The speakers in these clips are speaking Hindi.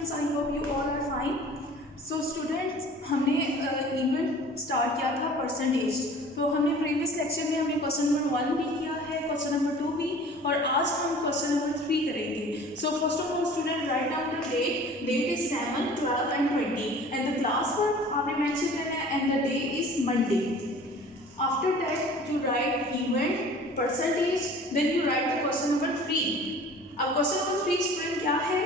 students, I hope you all are fine. So students, हमने इवेंट स्टार्ट किया था परसेंटेज। तो हमने प्रीवियस लेक्चर में हमने क्वेश्चन नंबर 1 भी किया है, क्वेश्चन नंबर 2 भी, और आज हम क्वेश्चन नंबर 3 करेंगे। So first of all student, write down the date is 7, 12 and 20 and the class work आपने मेंशन करना है and the day is Monday. After that you write event percentage, then you write the question number 3। अब क्वेश्चन नंबर 3 स्टूडेंट क्या है?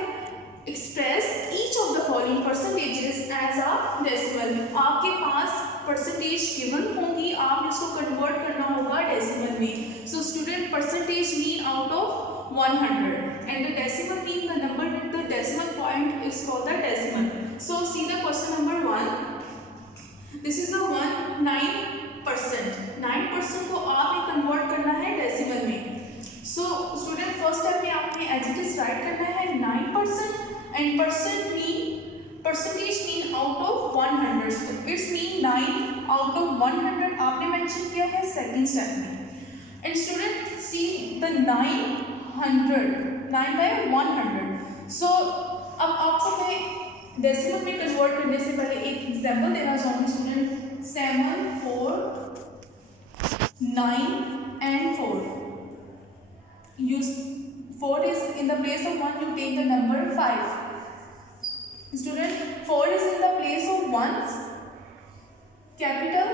Express each of the following percentages as a decimal. आपके पास परसेंटेज गिवन होंगी, आपने इसको कन्वर्ट करना होगा डेसिमल में। So student, percentage mean out of 100 and the decimal mean the number with the decimal point is called the decimal. So see the question number 1। This is the 9%। 9% को आपने कन्वर्ट करना है डेसिमल में। सो स्टूडेंट, फर्स्ट स्टेप में आपने एज इट इज राइट करना है 9% and percentage mean out of 100। It's mean 9 out of 100 आपने मेंशन किया है सेकंड स्टेप में। And student see the 9 by 100। So अब आपको मैं डेसिमल में कन्वर्ट करने से पहले एक एग्जांपल देना चाहूँगी student. 7, 4, 9 and 4. Use 4 is in the place of 1, you take the number 5. Student, 4 is in the place of 1, capital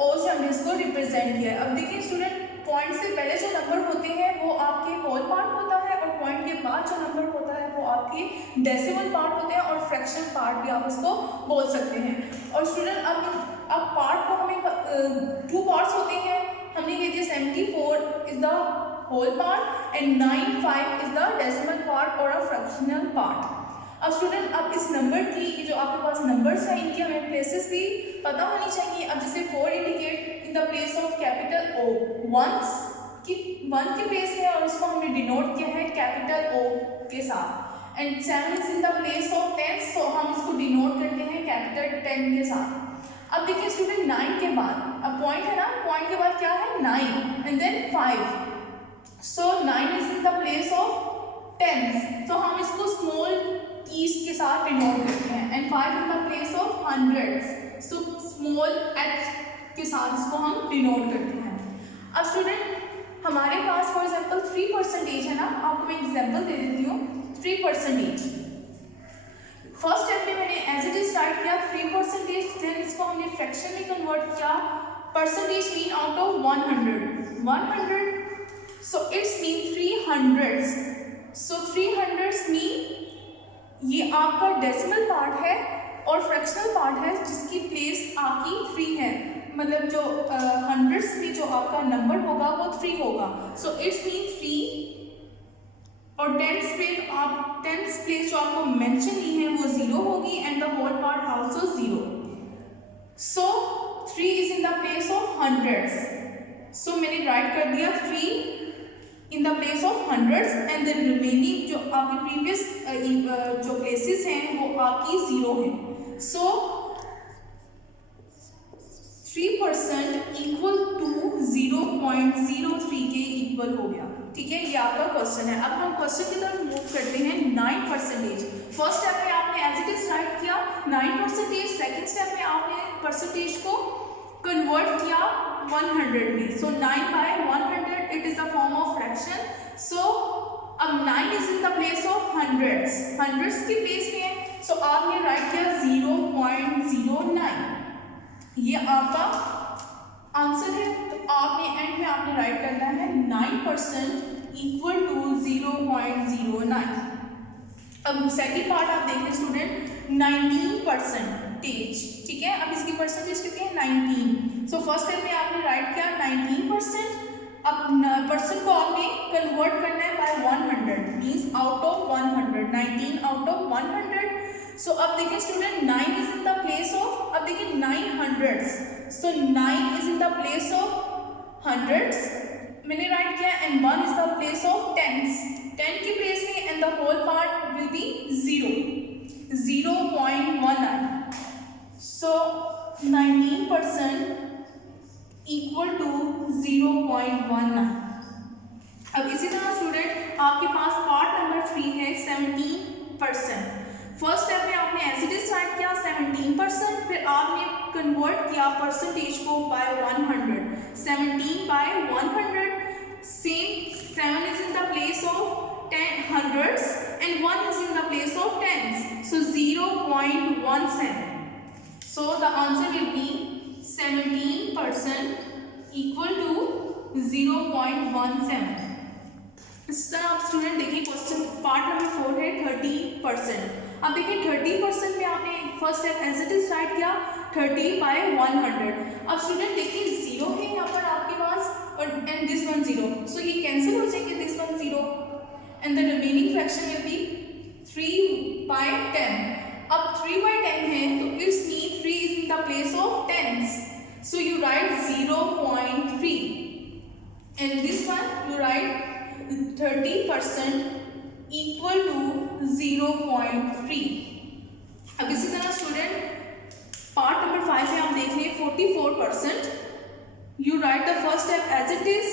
O से हमने इसको रिप्रेजेंट किया है। अब देखिए स्टूडेंट, पॉइंट से पहले जो नंबर होते हैं वो आपके होल पार्ट होता है और पॉइंट के बाद जो नंबर होता है वो आपके डेसिमल पार्ट होते हैं और फ्रैक्शन पार्ट भी आप इसको बोल सकते हैं। और स्टूडेंट, अब पार्ट को हमें 2 पार्ट्स होते हैं। हमने कह दिया 74 is the whole part and 95 is the decimal part और अ फ्रैक्शनल पार्ट। अब स्टूडेंट, अब इस नंबर की जो आपके पास नंबर्स हैं इनकी हमें प्लेसेस भी पता होनी चाहिए। अब जैसे 4 indicate in the place of capital O, 1 के प्लेस है और उसको हमने डिनोट किया है कैपिटल O के साथ। And 7 is in the place of 10, सो हम इसको डिनोट करते हैं कैपिटल 10 के साथ। अब देखिए स्टूडेंट, 9 के बाद अब पॉइंट है ना, पॉइंट के बाद क्या है 9 and then 5। So 9 is in the place of 10, तो हम इसको स्मॉल कीज के साथ डिनोट करते हैं। And 5 in the place of hundreds, so small h के साथ इसको हम डिनोट करते हैं। अब स्टूडेंट, हमारे पास फॉर एग्जांपल 3% है ना, आपको मैं एग्जांपल दे देती हूँ। 3%, फर्स्ट स्टेप में मैंने एज इट इज राइट किया 3%, देन इसको हमने फ्रैक्शन में कन्वर्ट किया। Percentage mean out of 100, so it's mean 300। So 300 mean ये आपका डेसिमल पार्ट है और फ्रैक्शनल पार्ट है जिसकी प्लेस आपकी 3 है। मतलब जो हंड्रेड्स में जो आपका नंबर होगा वो 3 होगा। सो इट्स मीन 3 और टेंस प्लेस जो आपको मेंशन नहीं है वो 0 होगी and the whole part also 0। So 3 is in the place of hundreds. So मैंने राइट कर दिया 3 इन द प्लेस ऑफ हंड्रेड्स एंड द रिमेनिंग जो आपके प्रीवियस जो प्लेसेस हैं वो आपकी 0 हैं। सो 3% इक्वल टू 0.03 के इक्वल हो गया। ठीक है, ये आपका क्वेश्चन है। अब हम क्वेश्चन की तरफ मूव करते हैं। 9%, फर्स्ट स्टेप में आपने एज इट इज राइट किया 9%, सेकेंड स्टेप में आपने परसेंटेज को कन्वर्ट किया 100 में। So 9 by 100 it is a form of fraction. So अब 9 is in the place of hundreds की प्लेस में है। सो आपने राइट किया 0.09, ये आपका आंसर है। तो आपने एंड में आपने राइट करना है 9% इक्वल टू 0.09। अब सेकेंड पार्ट आप देख लें स्टूडेंट, 19%। ठीक है, अब इसकी परसेंटेज कितनी है 19। सो फर्स्ट स्टेप में आपने राइट किया 19%। अब परसेंट को आपने कन्वर्ट करना है by 100, means out of 100, 19 out of 100। So अब देखिए student, 9 is in the place of, अब देखिए 9 hundreds, so 9 is in the place of hundreds मैंने राइट किया and 1 is the place of tens, 10 की प्लेस में and the whole part will be 0.19। So 19% equal to 0.19। अब इसी तरह स्टूडेंट आपके पास पार्ट नंबर 3 है 17%। फर्स्ट स्टेप में आपने एज इट इज राइट किया 17%, फिर आपने कन्वर्ट किया परसेंटेज को by 100, 17 by 100, same 7 is in the place of 10 hundreds and 1 is in the place of tens, so 0.17. So the answer will be 17% equal to 0.17. इस तरह आप स्टूडेंट देखिए क्वेश्चन पार्ट नंबर 4 है 30%. अब देखिए 30% में आपने first step as it is write किया 30 बाय 100. अब स्टूडेंट देखिए जीरो है यहाँ पर आपके पास और and this one zero, so ये कैंसिल हो जाएंगे this one zero and the remaining fraction will be 3 by 10. अब 3 बाय 10 है तो it's mean 3 is in the place of tens, so you write 0.3 and this one you write 30% equal to 0.3. अब इसी तरह स्टूडेंट पार्ट नंबर 5 में आप देख लें 44%. You write the first step as it is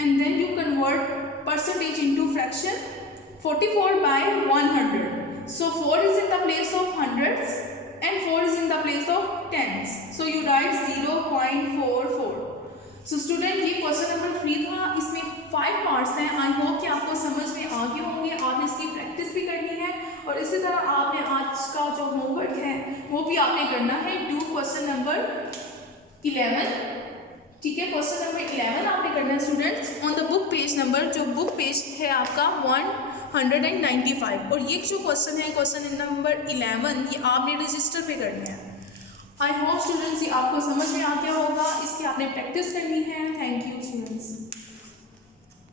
and then you convert percentage into fraction. 44 by 100, so 4 is in the place of hundreds and 4 is in the place of tens, so you write 0.44. So student ये क्वेश्चन नंबर 3 था. इसमें 5 पार्ट्स हैं. आई होप कि आपको समझ में आ गए होंगे. आपने इसकी प्रैक्टिस भी करनी है और इसी तरह आपने आज का जो होमवर्क है वो भी आपने करना है. Do question number 11. ठीक है, क्वेश्चन नंबर 11 आपने करना है students on the book page number, जो बुक पेज है आपका 195. और ये जो क्वेश्चन है क्वेश्चन नंबर 11 ये आपने रजिस्टर पे करने हैं. आई होप स्टूडेंट्स ये आपको समझ में आ गया होगा. इसकी आपने प्रैक्टिस करनी है. Thank you students.